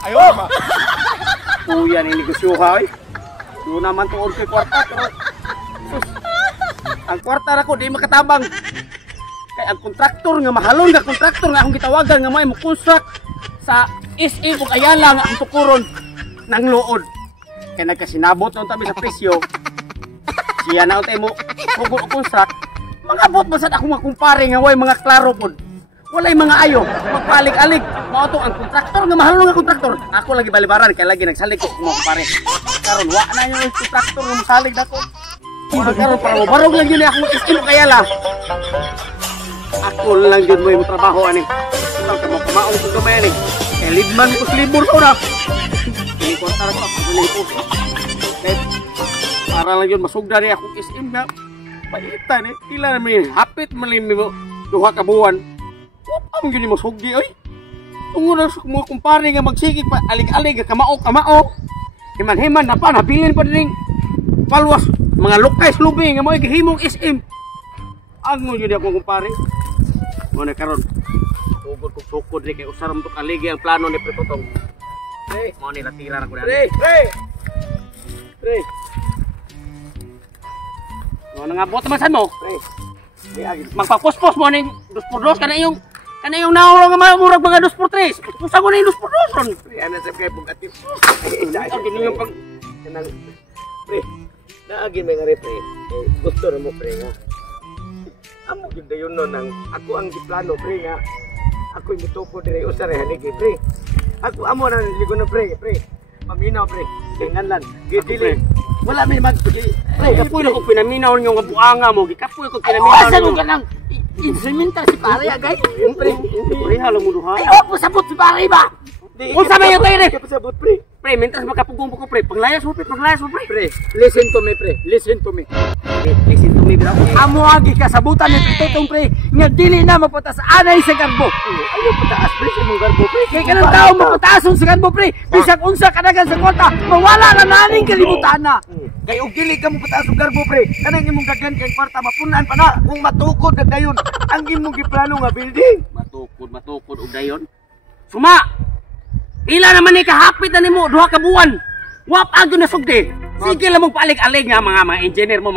Ayaw ba? Kuya ni negosyo ha. Doon naman tuon kay kwarta pero sus, ang kwarta na ko di makatabang. Kay ang kontraktor nga mahalon nga kontraktor nga akong gitawagan nga may mo-construct sa SA ug Ayala nga ang tukuron ng luod. Kaya nagkasinabot na kami sa presyo. Siya na untay mo hugot o construct. Mga bot ba sad ako mga kumpare nga way mga klaro pod. Walay mga ayo, magpalig-alig. Mao to ang kontraktor nga mahal nga kontraktor. Ako lagi balibaran kay lagi nagsalig ko mga kumpare. Karon wa na yung kontraktor nga masalig nako. Karon para barog lang yun ako istilo kaya la. Ako lang yun mo yung trabaho ani. Ikaw ka mo kumaong sa gamay ani. Kay lidman ko libur ko na. Ini kwarta na ko ako lipo. Para lang yun masugda ni akong SM nga. Paitan eh. Ila naman hapit malimi mo. Duha ka buwan. Ang gini mo sugdi oy. Tungod na mga kumpare nga magsigig pa alig-alig kamao. Himan-himan na pa nabilin pa ding palwas mga lokay slubi nga mo gihimong SM. Ang mo jud ako kumpare. Mo na karon. Tugod ko sukod ni kay usaram to kaligi ang plano ni Pretotong. Pre, mo ni natira na ko dali. Pre. Mo na nga bot masan mo? Pre. Magpapospos mo ning 2x2 kana yung nauro nga murag mga 2x3. Pusa ko na yung 2x2 ron. Pre, ana sa kay bugatip. Ang gini yung pag kanang pre. Naagi may nga pre. Gusto na mo pre nga. Amo gid dayon no nang ako ang giplano pre nga. Ako yung tupo dire usar haligi pre. Ako amo na ligo na pre. Paminaw pre. Tingnan gidili. Wala may pre, kapoy na ko pinaminaw niyo nga buanga mo. Gikapoy ko pinaminaw. Asa no kanang instrumenta si pare agay. Pre, halo mo duha. Ay, opo sabot si pare ba? Unsa may yung kay sabot pre? Pre, mintas makapugong ko pre. Paglayas mo pre. Pre, listen to me pre. Listen to me bro. Amo agi kasabutan ni Pretotong pre. Nga dili na maputas anay sa garbo. Ayo pataas pre sa mong garbo pre. Kay kanang tao maputason sa garbo pre. Bisag unsa kadagan sa kwarta, mawala na naning kalibutan na. Kay og dili ka mo pataas sa garbo pre. Kanang imong daghan kay kwarta mapunan pa na kung matukod na dayon ang imong giplano nga building. Matukod og dayon. Suma. Ila naman ni kahapit na nimo duha ka buwan. Wap agyo na sugdi. Sige lang mong paalig-alig nga mga engineer mo.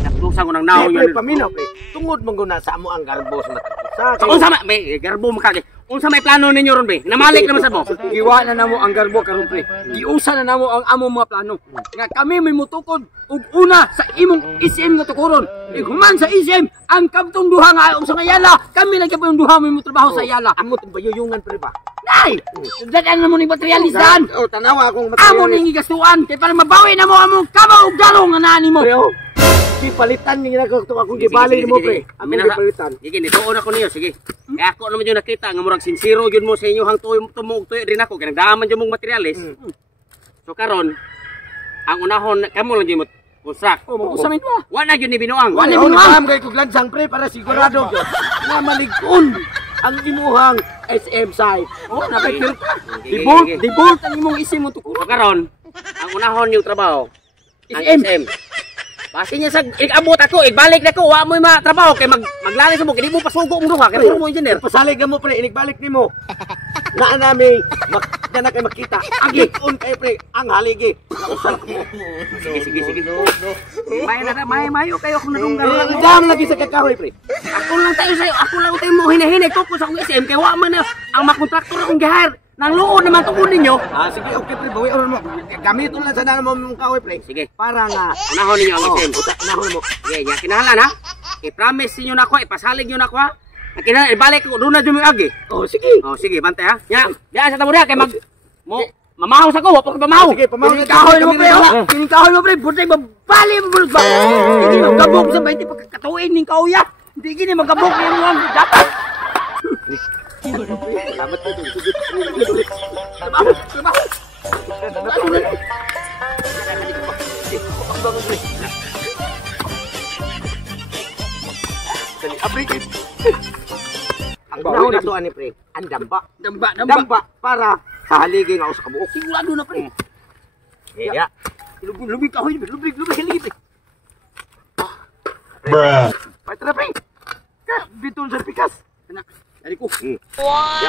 Naklusa ko ng naho yun. Pre, paminaw pre. Tungod mong guna sa amo ang garbo sa matag. Unsa may garbo makagi. Unsa may plano ninyo ron be? Namalik naman sa mo. Giwa na namo ang garbo karon pre. Giusa na namo ang amo mga plano. Nga kami may mutukod ug una sa imong SM nga tukuron. Human sa SM ang kabtong duha nga sa Ayala. Kami nagyapon yung duha mo trabaho sa Ayala. Amo tong bayuyungan pre ba? Nay! Dagan na mo ni materialisan. Tanawa akong materialis. Amo ning igastuan kay para mabawi na mo among kamaw galong nga nani mo. Di palitan ni ginagawa akong gibali mo pre. Aming gipalitan. Sige nituon ako niyo sige. Kaya ako naman yung nakita nga murag sincero jud mo sa inyo hang tumog tuyo rin ako kay nagdaman jud mong materialis. So karon ang unahon kamo lang jud mo construct. Usa min mo. Wa na jud ni binuang. Wa na binuang kay kog lansang pre para sigurado jud nga malig-on ang imuhang SM site. Oh, nakikita. Default ang imong SM mo tukuro karon. Ang unahon yung trabaho. Ang SM. Basi niya sa abot ako, igbalik na ko, wa mo trabaho kay maglalis mo, kini mo pasugo mo duha kay puro mo engineer. Pasalig mo pre, igbalik nimo. Naa nami na kay makita. Ang on kay pre, ang haligi. Sige. May kayo kung nadunggan. Dam lagi sa kakahoy pre. Ako lang tayo mo hinahinay ko sa akong SM kay wa man ang makontraktor akong gihire. Nang luod naman tukod ninyo. Sige, okay pre, bawi mo. Gamiton lang sa nana mo mong kahoy pre. Sige. Para nga unahon ninyo ang SM. Unahon mo. Sige, nya kinahanglan ha. I-promise niyo na ako, ipasalig niyo na ako ha. Kinahanglan ibalik ko doon na jud agi. Sige, bantay ha. Nya, diyan sa tabura kay mamahaw sa ko, wa pa mamahaw. Sige, pamahaw ni kahoy mo pre. Kining kahoy mo pre, burtay babali mo bulot ba. Hindi magabog sa 20 pagkatuig ning kahoy. Hindi gini magabog yung mga dapat. Salamat po. Ang bawal na to ani pre. Ang damba para haligay nga sa kabuok. Sigurado na pre. Iya. Lubig kahoy, lubig haligi pre. Bruh. Patra pre. Ka biton sa pikas. Dari ko. Wow.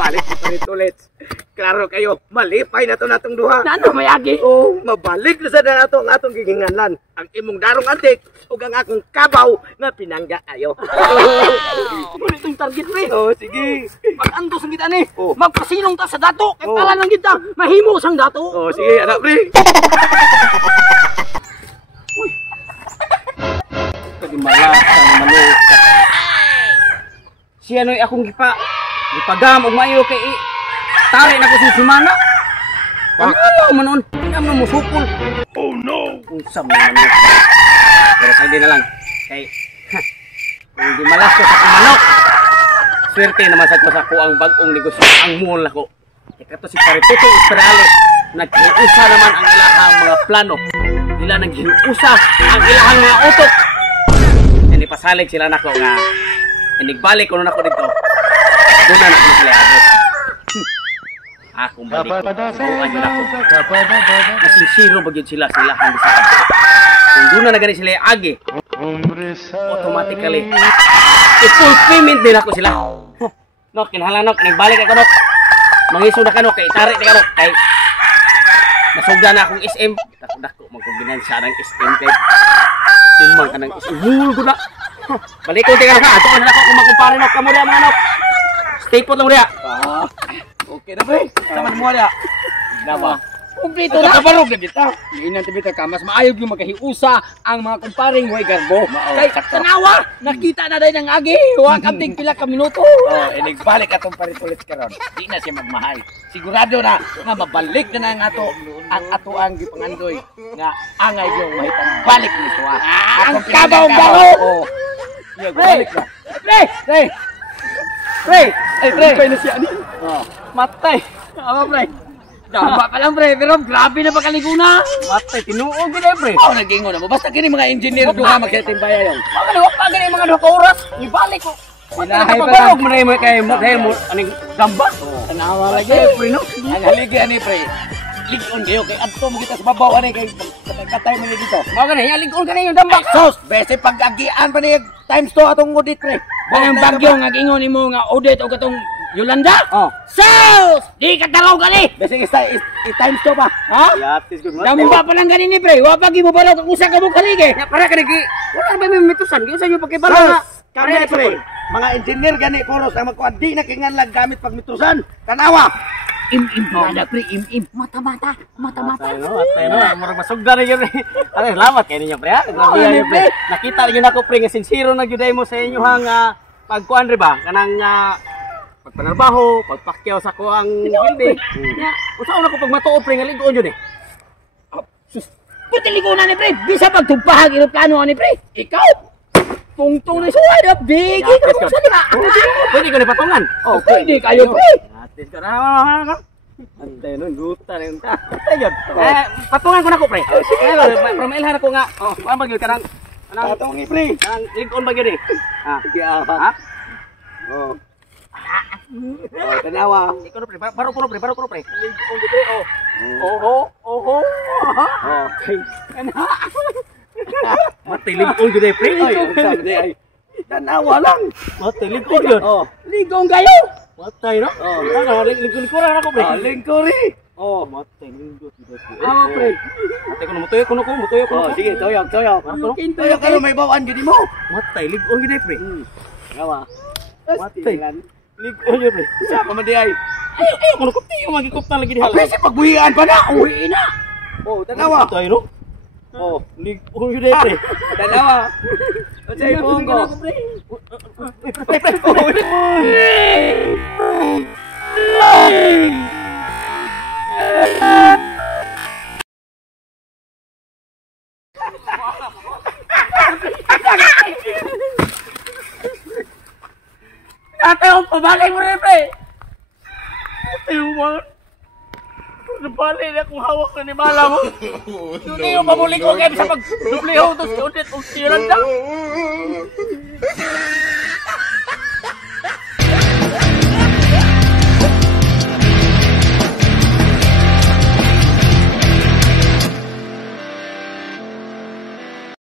Balik ito ni Tulits. Klaro kayo, malipay na to natong duha. Ano may agi? Oh, mabalik na sa nato ang atong giginganlan. Ang imong darong antik ug ang akong kabaw nga pinangga kayo. Ano itong target, pre? Oh, sige. Pag-ando sa kita ni, Oh. magpasinong ta sa dato. Kaya Oh. pala lang kita, mahimo sang dato. Oh, sige, anak pre. Malasa naman eh. Siya no'y akong gipagam o mayo kay tari na ko sa sumana. Ano man nun? Tingnan mo musukol. Oh no! Usam naman yun. Pero hindi na lang. Kay, kung hindi malas ko sa kumanok, swerte naman sa ko sa ko ang bagong negosyo, ang mall ako. Ikato si Pariputo Israeli, naghiusa naman ang ilahang mga plano. Nila naghiusa ang ilahang mga utok. Pasalig sila nako nga inigbalik ko na ako dito. Doon na ako sila abot. Akong balik ko. Bukan yun ako. Nasinsiro ba yun sila hang sa abot. Kung doon na nagani sila agi, automatically i-full payment din ako sila. Nok, kinahanglan nok, inigbalik ako nok. Mangisod na ka nok, kay tarik na ka nok. Kay nasugda na akong SM. Dako magkubinan siya ng SM kay Timang ka ng isihul ko na. Balik ko tingnan ka. Ato na ako kung makumpare na ka mo rin mga anak. Stay put lang mo rin. Okay na pre. Taman mo rin. Diba? Kumplito na. Kabarog na kita. Iinan tabi ka. Mas maayog yung magkahiusa ang mga kumparing way garbo. Kay tanawa. Nakita na dahil ng agi. Huwag kamting pila ka minuto. Inigbalik atong paritulit ka ron. Di na siya magmahay. Sigurado na nga mabalik na na ang ato ang gipangandoy nga angay yung mahitang balik nito Ang kabaw-baw. Balik na. Pre! Ay, pre! Kaya na siya ni. Matay! Ama, pre! Damba pa lang, pre! Pero grabe na pakaliguna! Matay! Tinuog ko na, pre! Oo, nag-ingo na mo. Basta kini mga engineer duha magkatimbaya yan. Huwag pa ganyan mga 2 oras! Ibalik ko! Sinahay pa Pagbalog lang. mo na yung kay mo, aning gamba! Tanawa lagi. Pre, no? Ang haligi ani pre. Ligon kayo kay adto mo kita sa babaw ani kay katay mo ni dito. Mga ganyan, yaligol ka na yung damba! Sos, bese pag-agian pa ni times 2 atong audit pre. Ang bagyo nga gingon nimo nga audit o katong Yolanda? Oh. Sos! Di ka taraw gani! Bese times 2 pa. Ha? Yatis good Damba pa lang gani ni pre, wapagi mo balaw kung usa ka mo kaligi. Para ka nagi, wala ba may mitusan? Giusa nyo pagkibala nga. Kami pre. Mga engineer gani koros ang magkuan di na kinganlag gamit pagmitrusan. Tanawa. Im-im na pre, im-im. Mata-mata. Atay no, Murag masugda na yun. Ano, salamat kayo ninyo pre ha. Grabe pre. Nakita rin ako pre, nga sincero na gyuday mo sa inyo hang pagkuan ri ba? Kanang pagpanarbaho, pagpakyaw sa ko ang gildi. Usaon ako pag matuod pre, nga ligoon yun eh. Puti ligoon ni pre, bisa pagtugpahag iroplano ni pre. Ikaw! Tungtong na suway na, bigi ka mo sa liha. Pwede ko na patungan. Pwede kayo pre. Atin ka na. Antay nun, guta na yun ka. Ayun. Patungan ko na ko pre. Pramailhan ako nga. Paano ba yun ka nang Patungi pre. ligoon ba yun eh? Sige Ha? Tanawa. Ikaw na pre, baro ko na pre. Ligoon di pre, Oho. Okay. Matilig ko yun eh, pre. Ay. Tanawa lang. Matilig ko yun. Ligong kayo. Matay no? Ano, ligon ko lang ako, pre. Lingkuri. Matay, linggot. Pre. Matay ko na, mutuyo ko. Sige, toyok. Toyok ka may bawaan gini mo. Matay, ligon yun eh, pre. Gawa. Matay, ligon yun, pre. Sapa man di ay. Ay, kung nakupti yung magikop na lagi di halal. Kasi pagbuhian pa na, uwi na. Tanawa. Matay no? Ligon yun eh, pre. Tanawa. Otsay bongo. Natayong pabalik mo rin, pre. Natayong mga nabali na kung hawak na ni Mala mo. Doon yung pamuli ko kayo sa pag-dubliho. Tapos, ulit, ulit,